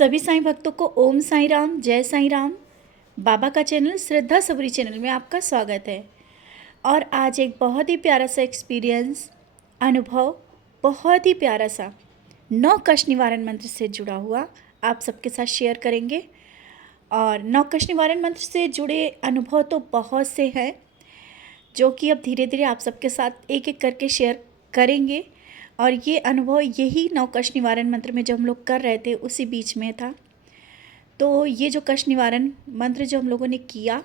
सभी साईं भक्तों को ओम साईं राम, जय साईं राम। बाबा का चैनल श्रद्धा सबरी चैनल में आपका स्वागत है। और आज एक बहुत ही प्यारा सा एक्सपीरियंस अनुभव, बहुत ही प्यारा सा 9 कष्ट निवारण मंत्र से जुड़ा हुआ आप सबके साथ शेयर करेंगे। और 9 कष्ट निवारण मंत्र से जुड़े अनुभव तो बहुत से हैं, जो कि अब धीरे धीरे आप सबके साथ एक एक करके शेयर करेंगे। और ये अनुभव यही 9 कष्ट निवारण मंत्र में जो हम लोग कर रहे थे उसी बीच में था। तो ये जो कष्ट निवारण मंत्र जो हम लोगों ने किया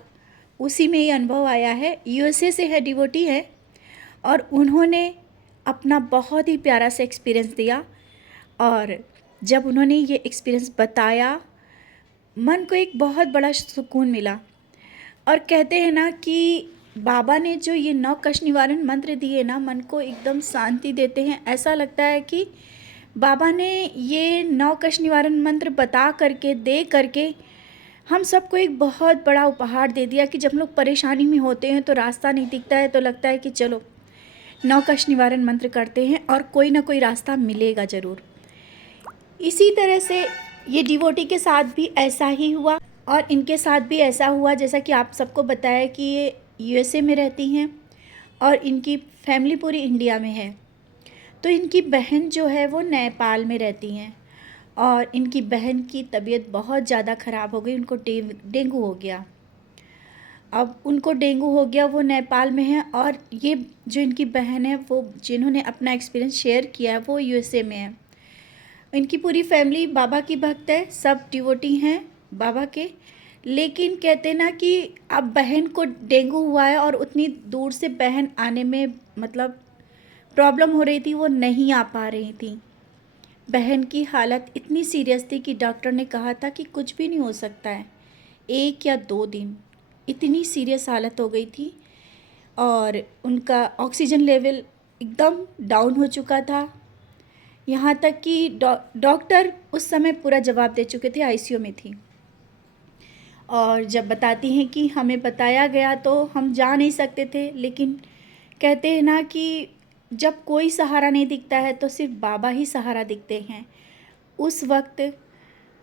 उसी में ये अनुभव आया है। यूएसए से है, डिवोटी है, और उन्होंने अपना बहुत ही प्यारा सा एक्सपीरियंस दिया। और जब उन्होंने ये एक्सपीरियंस बताया, मन को एक बहुत बड़ा सुकून मिला। और कहते हैं ना कि बाबा ने जो ये 9 कष्ट निवारण मंत्र दिए ना, मन को एकदम शांति देते हैं। ऐसा लगता है कि बाबा ने ये 9 कष्ट निवारण मंत्र बता करके, दे करके हम सबको एक बहुत बड़ा उपहार दे दिया कि जब हम लोग परेशानी में होते हैं तो रास्ता नहीं दिखता है, तो लगता है कि चलो 9 कष्ट निवारण मंत्र करते हैं और कोई ना कोई रास्ता मिलेगा ज़रूर। इसी तरह से ये डिवोटी के साथ भी ऐसा ही हुआ, और इनके साथ भी ऐसा हुआ जैसा कि आप सबको बताया कि ये यूएसए में रहती हैं और इनकी फैमिली पूरी इंडिया में है। तो इनकी बहन जो है वो नेपाल में रहती हैं, और इनकी बहन की तबीयत बहुत ज़्यादा ख़राब हो गई, उनको डेंगू हो गया। अब उनको डेंगू हो गया, वो नेपाल में है, और ये जो इनकी बहन है वो जिन्होंने अपना एक्सपीरियंस शेयर किया है वो यूएसए में है। इनकी पूरी फैमिली बाबा की भक्त है, सब डिवोटी हैं बाबा के। लेकिन कहते ना कि अब बहन को डेंगू हुआ है और उतनी दूर से बहन आने में मतलब प्रॉब्लम हो रही थी, वो नहीं आ पा रही थी। बहन की हालत इतनी सीरियस थी कि डॉक्टर ने कहा था कि कुछ भी नहीं हो सकता है, 1 या 2 दिन। इतनी सीरियस हालत हो गई थी, और उनका ऑक्सीजन लेवल एकदम डाउन हो चुका था। यहाँ तक कि डॉक्टर उस समय पूरा जवाब दे चुके थे, आईसीयू में थी। और जब बताती हैं कि हमें बताया गया तो हम जा नहीं सकते थे, लेकिन कहते हैं ना कि जब कोई सहारा नहीं दिखता है तो सिर्फ बाबा ही सहारा दिखते हैं। उस वक्त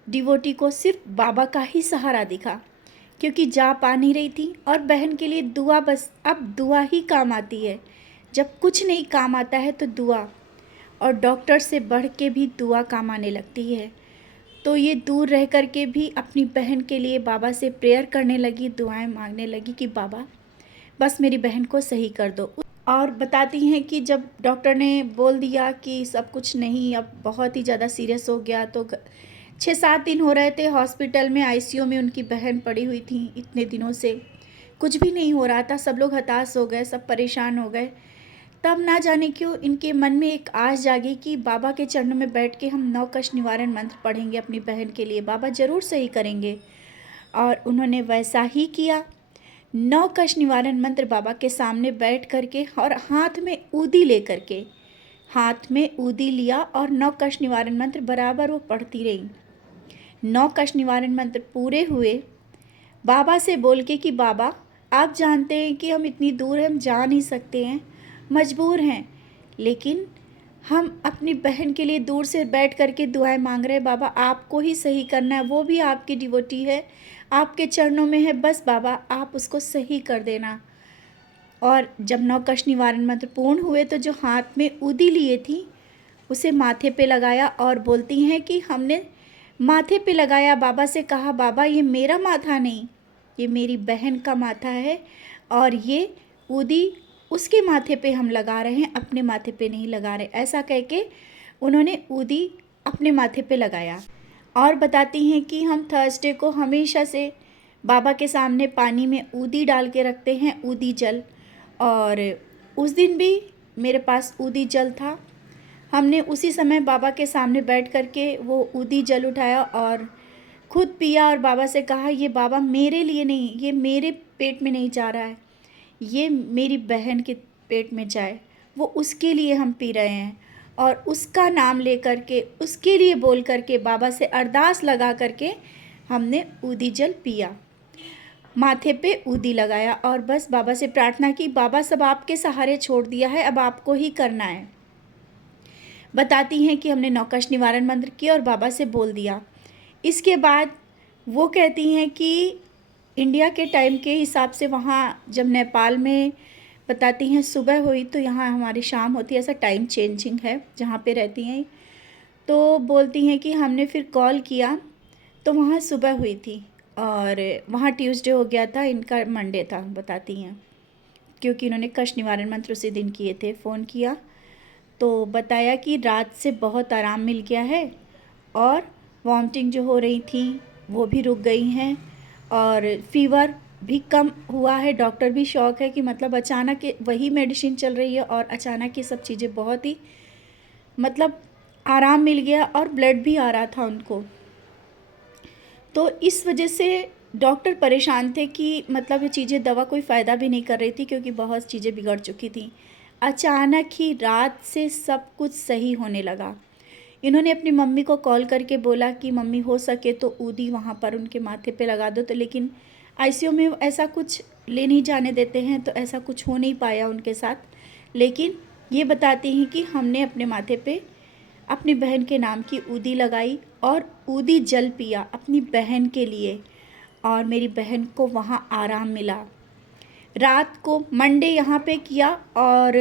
डिवोटी को सिर्फ बाबा का ही सहारा दिखा, क्योंकि जा पा नहीं रही थी। और बहन के लिए दुआ, बस अब दुआ ही काम आती है। जब कुछ नहीं काम आता है तो दुआ, और डॉक्टर से बढ़ के भी दुआ काम आने लगती है। तो ये दूर रह कर के भी अपनी बहन के लिए बाबा से प्रेयर करने लगी, दुआएं मांगने लगी कि बाबा बस मेरी बहन को सही कर दो। और बताती हैं कि जब डॉक्टर ने बोल दिया कि सब कुछ नहीं, अब बहुत ही ज़्यादा सीरियस हो गया, तो 6-7 दिन हो रहे थे हॉस्पिटल में, आईसीयू में उनकी बहन पड़ी हुई थी। इतने दिनों से कुछ भी नहीं हो रहा था, सब लोग हताश हो गए, सब परेशान हो गए। तब ना जाने क्यों इनके मन में एक आस जागी कि बाबा के चरणों में बैठ के हम 9 कष्ट निवारण मंत्र पढ़ेंगे अपनी बहन के लिए, बाबा ज़रूर सही करेंगे। और उन्होंने वैसा ही किया। 9 कष्ट निवारण मंत्र बाबा के सामने बैठ करके और हाथ में ऊदी ले करके, हाथ में ऊदी लिया और 9 कष्ट निवारण मंत्र बराबर वो पढ़ती रही। 9 कष्ट निवारण मंत्र पूरे हुए, बाबा से बोल के कि बाबा आप जानते हैं कि हम इतनी दूर हैं, हम जा नहीं सकते हैं, मजबूर हैं, लेकिन हम अपनी बहन के लिए दूर से बैठ करके दुआएं मांग रहे हैं। बाबा आपको ही सही करना है, वो भी आपकी डिवोटी है, आपके चरणों में है, बस बाबा आप उसको सही कर देना। और जब 9 कष्ट निवारण मंत्र पूर्ण हुए तो जो हाथ में ऊदी लिए थी उसे माथे पे लगाया, और बोलती हैं कि हमने माथे पे लगाया, बाबा से कहा बाबा ये मेरा माथा नहीं, ये मेरी बहन का माथा है, और ये ऊदी उसके माथे पे हम लगा रहे हैं, अपने माथे पे नहीं लगा रहे। ऐसा कह के उन्होंने ऊदी अपने माथे पे लगाया। और बताती हैं कि हम थर्सडे को हमेशा से बाबा के सामने पानी में ऊदी डाल के रखते हैं, ऊदी जल। और उस दिन भी मेरे पास ऊदी जल था। हमने उसी समय बाबा के सामने बैठ कर के वो ऊदी जल उठाया और खुद पिया, और बाबा से कहा ये बाबा मेरे लिए नहीं, ये मेरे पेट में नहीं जा रहा है, ये मेरी बहन के पेट में जाए, वो उसके लिए हम पी रहे हैं। और उसका नाम ले कर के, उसके लिए बोल कर के, बाबा से अरदास लगा करके हमने ऊदी जल पिया, माथे पे ऊदी लगाया, और बस बाबा से प्रार्थना की बाबा सब आपके सहारे छोड़ दिया है, अब आपको ही करना है। बताती हैं कि हमने 9 कष्ट निवारण मंत्र किया और बाबा से बोल दिया इसके बाद वो कहती हैं कि इंडिया के टाइम के हिसाब से वहाँ जब नेपाल में बताती हैं सुबह हुई तो यहाँ हमारी शाम होती है, ऐसा टाइम चेंजिंग है जहाँ पे रहती हैं। तो बोलती हैं कि हमने फिर कॉल किया तो वहाँ सुबह हुई थी और वहाँ ट्यूसडे हो गया था, इनका मंडे था बताती हैं, क्योंकि इन्होंने कष्ट निवारण मंत्र उसी दिन किए थे। फ़ोन किया तो बताया कि रात से बहुत आराम मिल गया है और वॉमिटिंग जो हो रही थी वो भी रुक गई हैं और फीवर भी कम हुआ है। डॉक्टर भी शॉक है कि मतलब अचानक वही मेडिसिन चल रही है और अचानक ये सब चीज़ें बहुत ही मतलब आराम मिल गया और ब्लड भी आ रहा था उनको। तो इस वजह से डॉक्टर परेशान थे कि मतलब ये चीज़ें दवा कोई फ़ायदा भी नहीं कर रही थी क्योंकि बहुत चीज़ें बिगड़ चुकी थी। अचानक ही रात से सब कुछ सही होने लगा। इन्होंने अपनी मम्मी को कॉल करके बोला कि मम्मी हो सके तो ऊदी वहाँ पर उनके माथे पे लगा दो, तो लेकिन आईसीयू में ऐसा कुछ ले नहीं जाने देते हैं, तो ऐसा कुछ हो नहीं पाया उनके साथ। लेकिन ये बताती हैं कि हमने अपने माथे पे अपनी बहन के नाम की ऊदी लगाई और ऊदी जल पिया अपनी बहन के लिए और मेरी बहन को वहाँ आराम मिला। रात को मंडे यहाँ पे किया और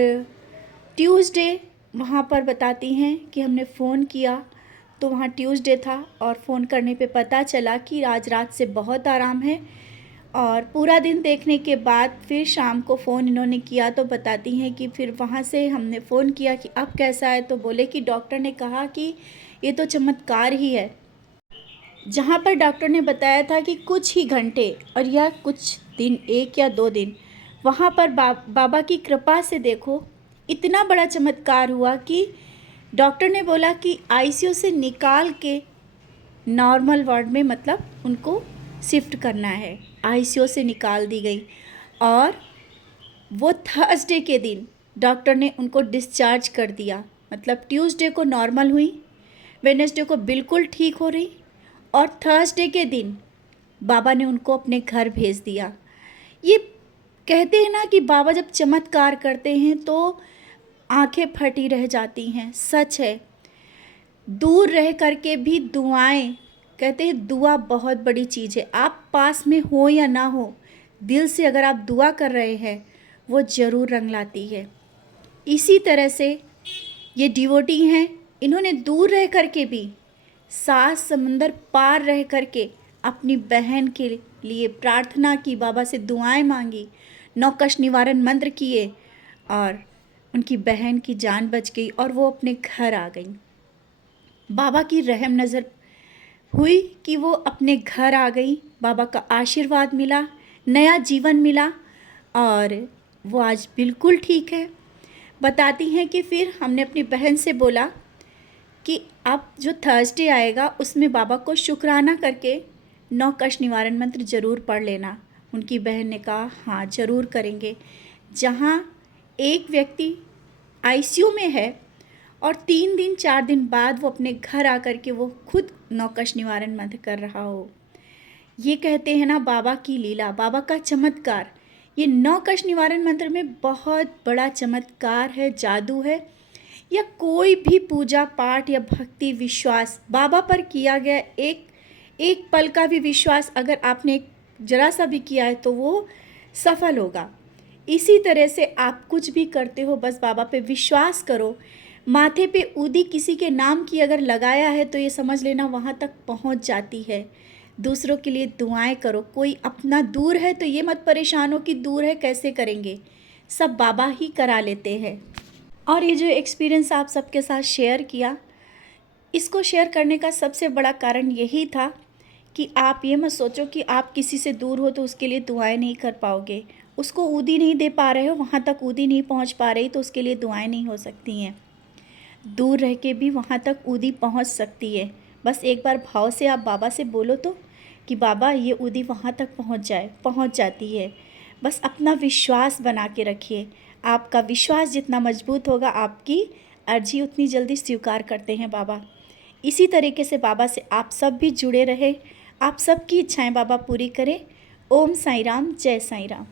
ट्यूसडे वहाँ पर बताती हैं कि हमने फ़ोन किया तो वहाँ ट्यूसडे था और फ़ोन करने पे पता चला कि आज रात से बहुत आराम है। और पूरा दिन देखने के बाद फिर शाम को फ़ोन इन्होंने किया तो बताती हैं कि फिर वहाँ से हमने फ़ोन किया कि अब कैसा है, तो बोले कि डॉक्टर ने कहा कि ये तो चमत्कार ही है। जहाँ पर डॉक्टर ने बताया था कि कुछ ही घंटे और या कुछ दिन, 1 या 2 दिन, वहाँ पर बाबा की कृपा से देखो इतना बड़ा चमत्कार हुआ कि डॉक्टर ने बोला कि आईसीयू से निकाल के नॉर्मल वार्ड में मतलब उनको शिफ्ट करना है। आईसीयू से निकाल दी गई और वो थर्सडे के दिन डॉक्टर ने उनको डिस्चार्ज कर दिया। मतलब ट्यूसडे को नॉर्मल हुई, वेडनेसडे को बिल्कुल ठीक हो रही और थर्सडे के दिन बाबा ने उनको अपने घर भेज दिया। ये कहते हैं ना कि बाबा जब चमत्कार करते हैं तो आंखें फटी रह जाती हैं। सच है, दूर रह करके भी दुआएं, कहते हैं दुआ बहुत बड़ी चीज़ है। आप पास में हो या ना हो, दिल से अगर आप दुआ कर रहे हैं वो ज़रूर रंग लाती है। इसी तरह से ये डिवोटी हैं, इन्होंने दूर रह करके भी 7 समंदर पार रह करके अपनी बहन के लिए प्रार्थना की, बाबा से दुआएं मांगी, 9 कष्ट निवारण मंत्र किए और उनकी बहन की जान बच गई और वो अपने घर आ गई। बाबा की रहम नज़र हुई कि वो अपने घर आ गई, बाबा का आशीर्वाद मिला, नया जीवन मिला और वो आज बिल्कुल ठीक है। बताती हैं कि फिर हमने अपनी बहन से बोला कि अब जो थर्सडे आएगा उसमें बाबा को शुक्राना करके 9 कष्ट निवारण मंत्र ज़रूर पढ़ लेना। उनकी बहन ने कहा हाँ ज़रूर करेंगे। जहाँ एक व्यक्ति आईसीयू में है और 3 दिन 4 दिन बाद वो अपने घर आकर के वो खुद 9 कष्ट निवारण मंत्र कर रहा हो। ये कहते हैं ना बाबा की लीला, बाबा का चमत्कार। ये 9 कष्ट निवारण मंत्र में बहुत बड़ा चमत्कार है, जादू है। या कोई भी पूजा पाठ या भक्ति विश्वास बाबा पर किया गया, एक पल का भी विश्वास अगर आपने जरा सा भी किया है तो वो सफल होगा। इसी तरह से आप कुछ भी करते हो बस बाबा पे विश्वास करो। माथे पे ऊदी किसी के नाम की अगर लगाया है तो ये समझ लेना वहाँ तक पहुँच जाती है। दूसरों के लिए दुआएं करो। कोई अपना दूर है तो ये मत परेशान हो कि दूर है कैसे करेंगे, सब बाबा ही करा लेते हैं। और ये जो एक्सपीरियंस आप सबके साथ शेयर किया, इसको शेयर करने का सबसे बड़ा कारण यही था कि आप ये मत सोचो कि आप किसी से दूर हो तो उसके लिए दुआएं नहीं कर पाओगे। उसको ऊदी नहीं दे पा रहे हो, वहाँ तक ऊदी नहीं पहुँच पा रही तो उसके लिए दुआएं नहीं हो सकती हैं। दूर रह के भी वहाँ तक ऊदी पहुँच सकती है। बस एक बार भाव से आप बाबा से बोलो तो कि बाबा ये ऊदी वहाँ तक पहुँच जाती है। बस अपना विश्वास बना के रखिए। आपका विश्वास जितना मजबूत होगा आपकी अर्जी उतनी जल्दी स्वीकार करते हैं बाबा। इसी तरीके से बाबा से आप सब भी जुड़े रहे, आप सबकी इच्छाएं बाबा पूरी करें। ओम साईं राम, जय साईं राम।